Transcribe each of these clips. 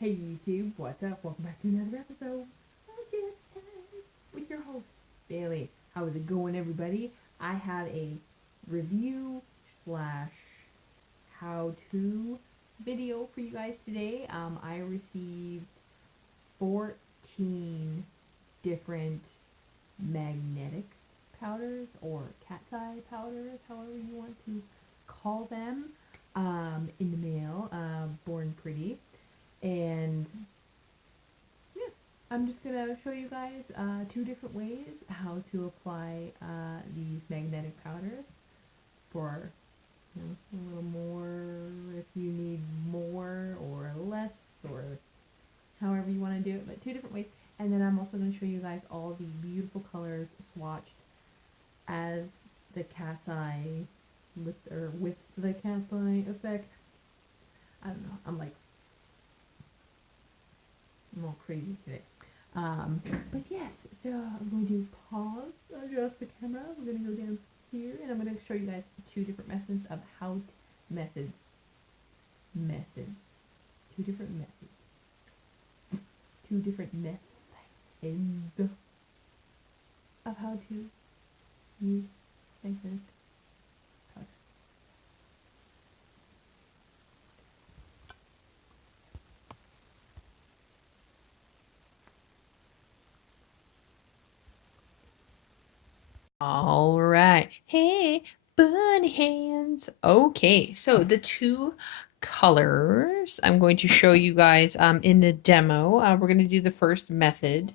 Hey YouTube, what's up? Welcome back to another episode of Get Tag with your host, Bailey. How is it going, everybody? I have a review slash how-to video for you guys today. I received 14 different magnetic powders or cat's eye powders, however you want to call them, in the mail, born pretty. And yeah, I'm just gonna show you guys two different ways how to apply these magnetic powders for a little more if you need more or less or however you want to do it, but two different ways. And then I'm also going to show you guys all the beautiful colors swatched as the cat's eye with the cat's eye effect. I don't know. I'm all crazy today. But yes, so I'm going to pause, adjust the camera. We're going to go down here, and I'm going to show you guys two different methods of methods. Two different methods. Two different methods of how to use magnetic powder. All right. Hey, bunny hands. Okay, so the two colors I'm going to show you guys in the demo. We're going to do the first method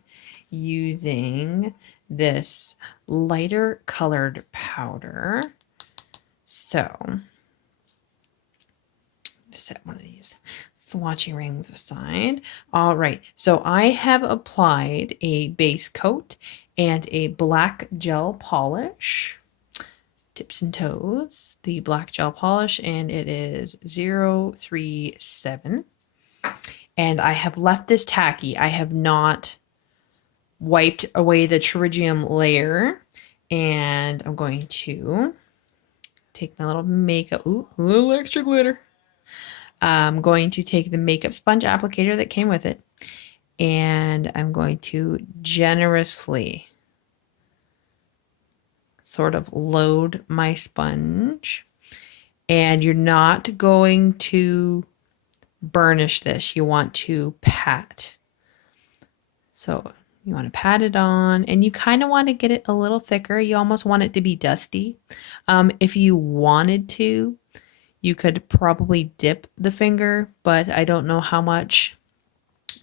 using this lighter colored powder. So, just set one of these swatching rings aside. All right, so I have applied a base coat and a black gel polish, tips and toes, the black gel polish, and it is 037. And I have left this tacky. I have not wiped away the tritium layer, and I'm going to take my little makeup, ooh, a little extra glitter. I'm going to take the makeup sponge applicator that came with it, and I'm going to generously sort of load my sponge. And you're not going to burnish this. You want to pat. So you want to pat it on, and you kind of want to get it a little thicker. You almost want it to be dusty. If you wanted to, you could probably dip the finger, but I don't know how much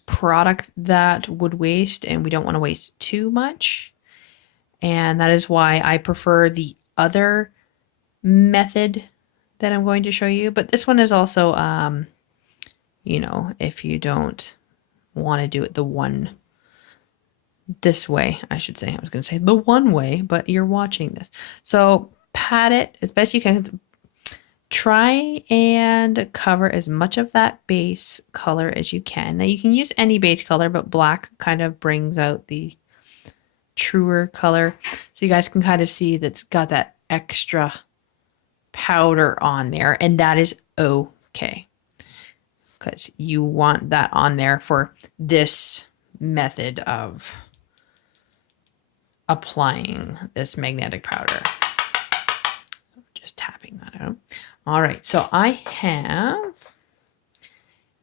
product that would waste, and we don't want to waste too much. And that is why I prefer the other method that I'm going to show you. But this one is also, if you don't want to do it this way, I should say. I was going to say the one way, but you're watching this. So pat it as best you can. Try and cover as much of that base color as you can. Now you can use any base color, but black kind of brings out the truer color. So you guys can kind of see that's got that extra powder on there, and that is okay, because you want that on there for this method of applying this magnetic powder. Just tapping that out. All right, so I have,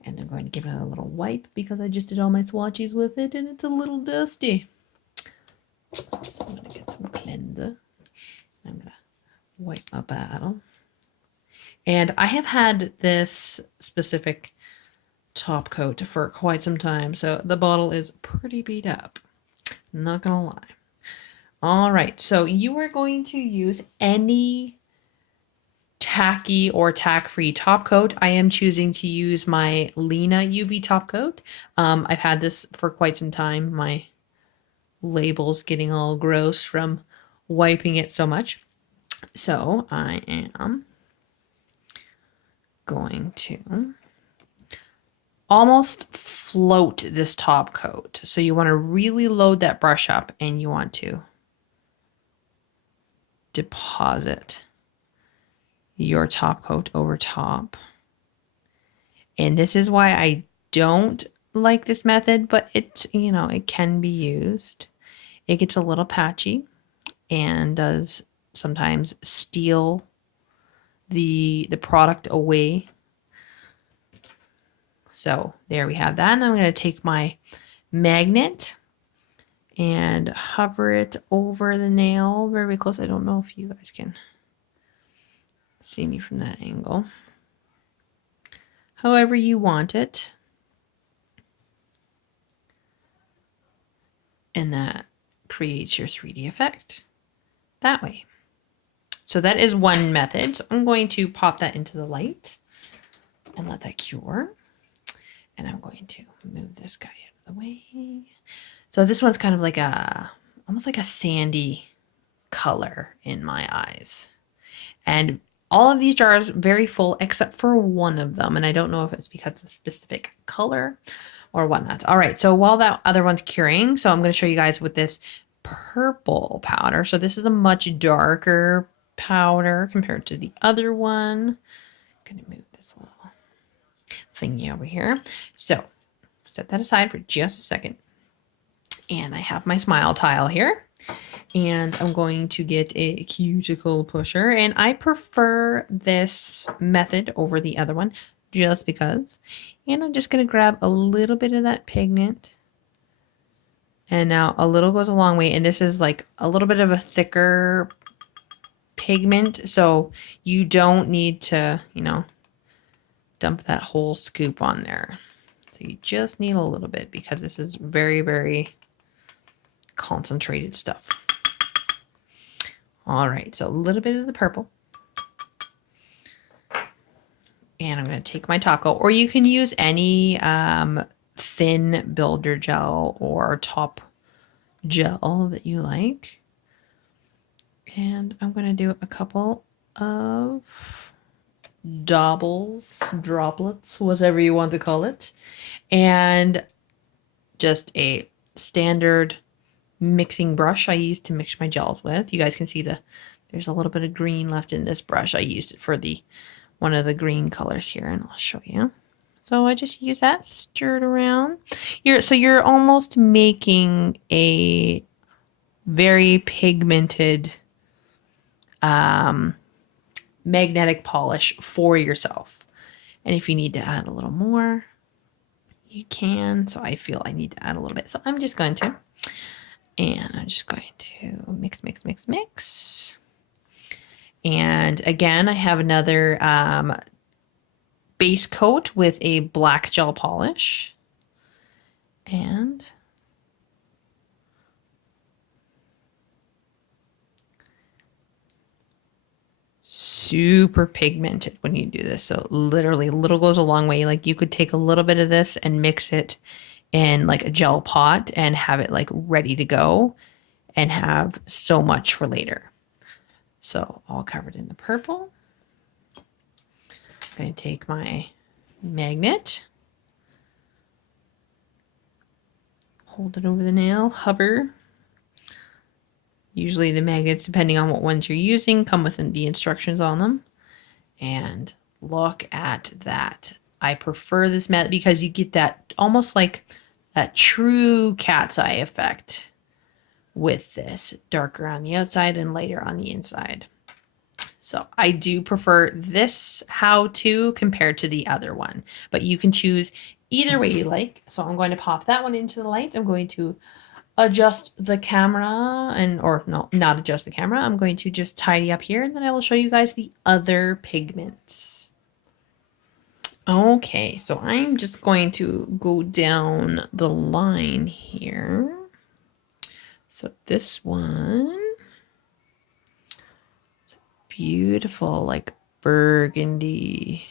and I'm going to give it a little wipe because I just did all my swatches with it and it's a little dusty. So I'm going to get some cleanser. I'm going to wipe my bottle. And I have had this specific top coat for quite some time, so the bottle is pretty beat up. Not going to lie. All right, so you are going to use any tacky or tack-free top coat. I am choosing to use my Lena UV top coat. I've had this for quite some time. My label's getting all gross from wiping it so much. So I am going to almost float this top coat. So you want to really load that brush up, and you want to deposit your top coat over top. And this is why I don't like this method, but it, you know, it can be used. It gets a little patchy and does sometimes steal the product away. So there we have that. And I'm going to take my magnet and hover it over the nail very close. I don't know if you guys can see me from that angle. However you want it. And that creates your 3D effect that way. So that is one method. So I'm going to pop that into the light and let that cure. And I'm going to move this guy out of the way. So this one's kind of like almost like a sandy color in my eyes. And all of these jars very full except for one of them. And I don't know if it's because of the specific color or whatnot. All right, so while that other one's curing, so I'm going to show you guys with this purple powder. So this is a much darker powder compared to the other one. I'm going to move this little thingy over here. So set that aside for just a second. And I have my smile tile here. And I'm going to get a cuticle pusher. And I prefer this method over the other one just because. And I'm just going to grab a little bit of that pigment. And now a little goes a long way. And this is like a little bit of a thicker pigment. So you don't need to, you know, dump that whole scoop on there. So you just need a little bit because this is very, very concentrated stuff. All right, so a little bit of the purple. And I'm going to take my taco, or you can use any thin builder gel or top gel that you like. And I'm going to do a couple of droplets, whatever you want to call it. And just a standard mixing brush I use to mix my gels with. You guys can see there's a little bit of green left in this brush. I used it for one of the green colors here, and I'll show you. So I just use that, stir it around. You're almost making a very pigmented magnetic polish for yourself. And if you need to add a little more, you can. So I feel I need to add a little bit. So I'm just going to. And I'm just going to mix, mix, mix, mix. And again, I have another base coat with a black gel polish. And super pigmented when you do this. So literally, little goes a long way. Like you could take a little bit of this and mix it in like a gel pot and have it like ready to go and have so much for later. So all covered in the purple. I'm going to take my magnet, hold it over the nail, hover. Usually the magnets, depending on what ones you're using, come with the instructions on them. And look at that. I prefer this method because you get that almost like that true cat's eye effect with this, darker on the outside and lighter on the inside. So I do prefer this how-to compared to the other one, but you can choose either way you like. So I'm going to pop that one into the light. I'm going to adjust the camera or no, not adjust the camera. I'm going to just tidy up here and then I will show you guys the other pigments. Okay, so I'm just going to go down the line here. So this one, beautiful, like burgundy,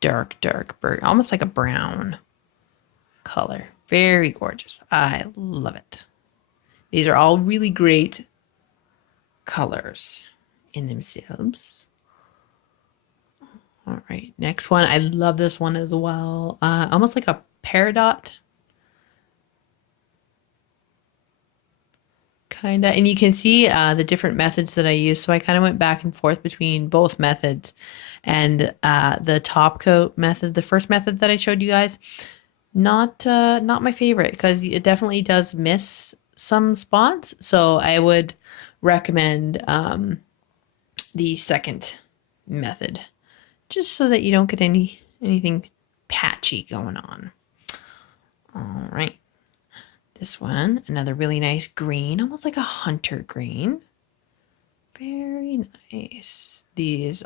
dark burgundy, almost like a brown color. Very gorgeous. I love it. These are all really great colors in themselves. All right, next one. I love this one as well. Almost like a peridot kind of. And you can see the different methods that I use. So I kind of went back and forth between both methods. And the top coat method, the first method that I showed you guys, not my favorite because it definitely does miss some spots. So I would recommend the second method, just so that you don't get anything patchy going on. All right. This one, another really nice green, almost like a hunter green. Very nice.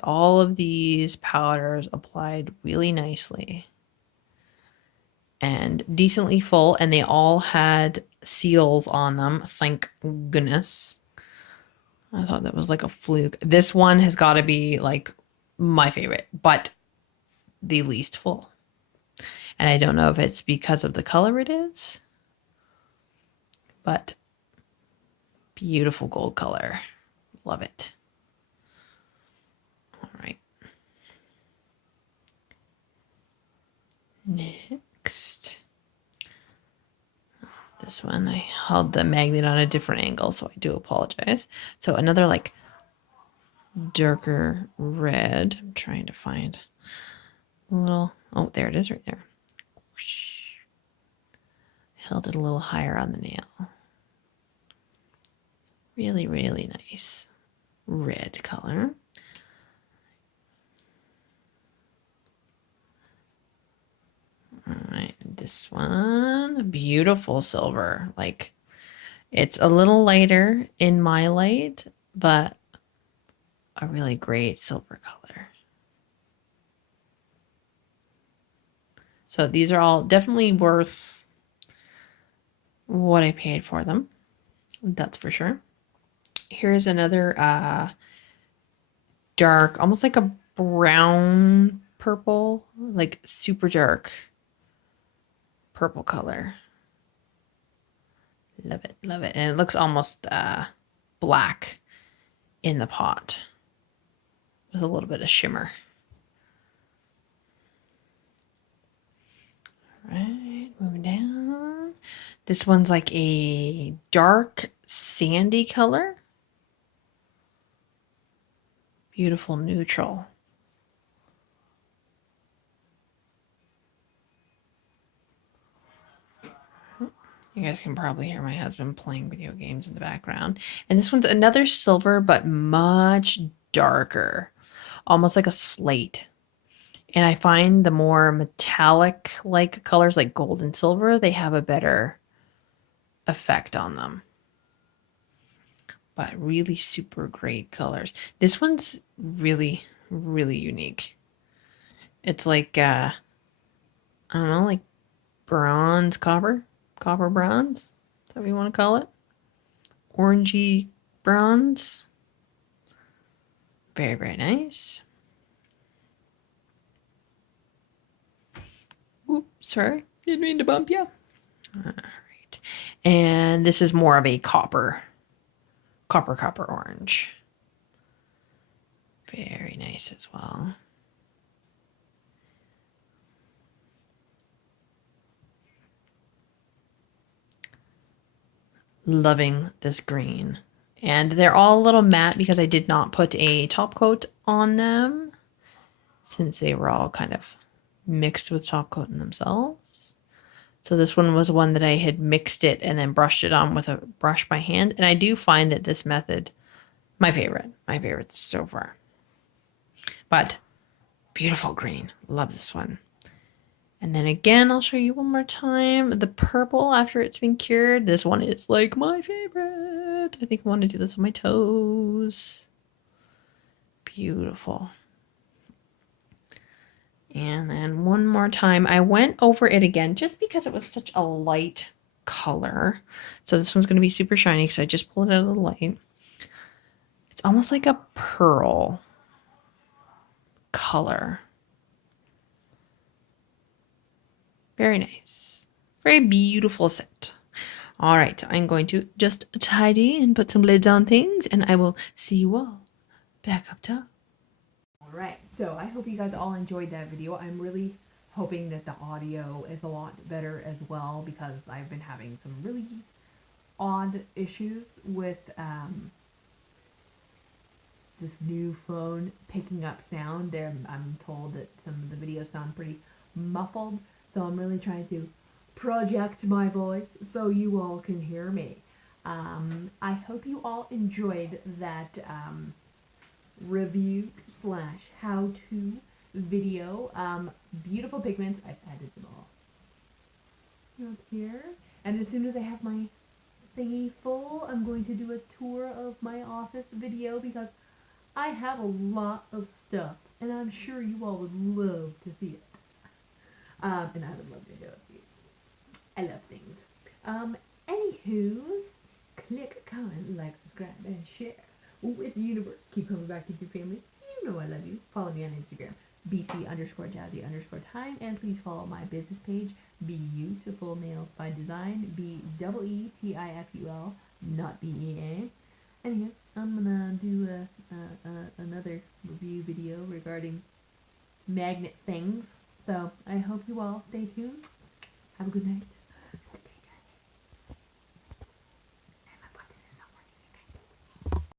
All of these powders applied really nicely and decently full, and they all had seals on them. Thank goodness. I thought that was like a fluke. This one has got to be like my favorite, but the least full. And I don't know if it's because of the color it is, but beautiful gold color. Love it. All right. Next. This one, I held the magnet on a different angle, so I do apologize. So another like darker red. I'm trying to find a little, oh, there it is right there. Held it a little higher on the nail. Really, really nice red color. All right, this one, beautiful silver. Like, it's a little lighter in my light, but a really great silver color. So these are all definitely worth what I paid for them. That's for sure. Here's another dark, almost like a brown purple, like super dark purple color. Love it, love it. And it looks almost black in the pot with a little bit of shimmer. All right, moving down. This one's like a dark sandy color. Beautiful neutral. You guys can probably hear my husband playing video games in the background. And this one's another silver, but much darker, almost like a slate. And I find the more metallic-like colors like gold and silver, they have a better effect on them. But really super great colors. This one's really, really unique. It's like, I don't know, like bronze, copper bronze. Is that what you want to call it? Orangey bronze. Very, very nice. Oops, sorry. Didn't mean to bump you. All right. And this is more of a copper orange. Very nice as well. Loving this green. And they're all a little matte because I did not put a top coat on them since they were all kind of mixed with top coat in themselves. So this one was one that I had mixed it and then brushed it on with a brush by hand. And I do find that this method, my favorite so far. But beautiful green. Love this one. And then again, I'll show you one more time. The purple after it's been cured. This one is like my favorite. I think I want to do this on my toes. Beautiful. And then one more time, I went over it again just because it was such a light color. So this one's going to be super shiny because I just pulled it out of the light. It's almost like a pearl color. Very nice. Very beautiful set. All right, I'm going to just tidy and put some lids on things, and I will see you all back up top. All right, so I hope you guys all enjoyed that video. I'm really hoping that the audio is a lot better as well because I've been having some really odd issues with this new phone picking up sound. I'm told that some of the videos sound pretty muffled, so I'm really trying to project my voice so you all can hear me. I hope you all enjoyed that review / how-to video. Beautiful pigments. I've added them all up here. And as soon as I have my thingy full, I'm going to do a tour of my office video because I have a lot of stuff and I'm sure you all would love to see it. And I would love to show it to you. I love things. Anywho's, click, comment, like, subscribe, and share with the universe. Keep coming back to your family. You know I love you. Follow me on Instagram, BC_Jazzy_time, and please follow my business page, Beautiful Nails by Design, BEETIFUL, not BEA. Anyway, I'm gonna do another review video regarding magnet things. So I hope you all stay tuned. Have a good night.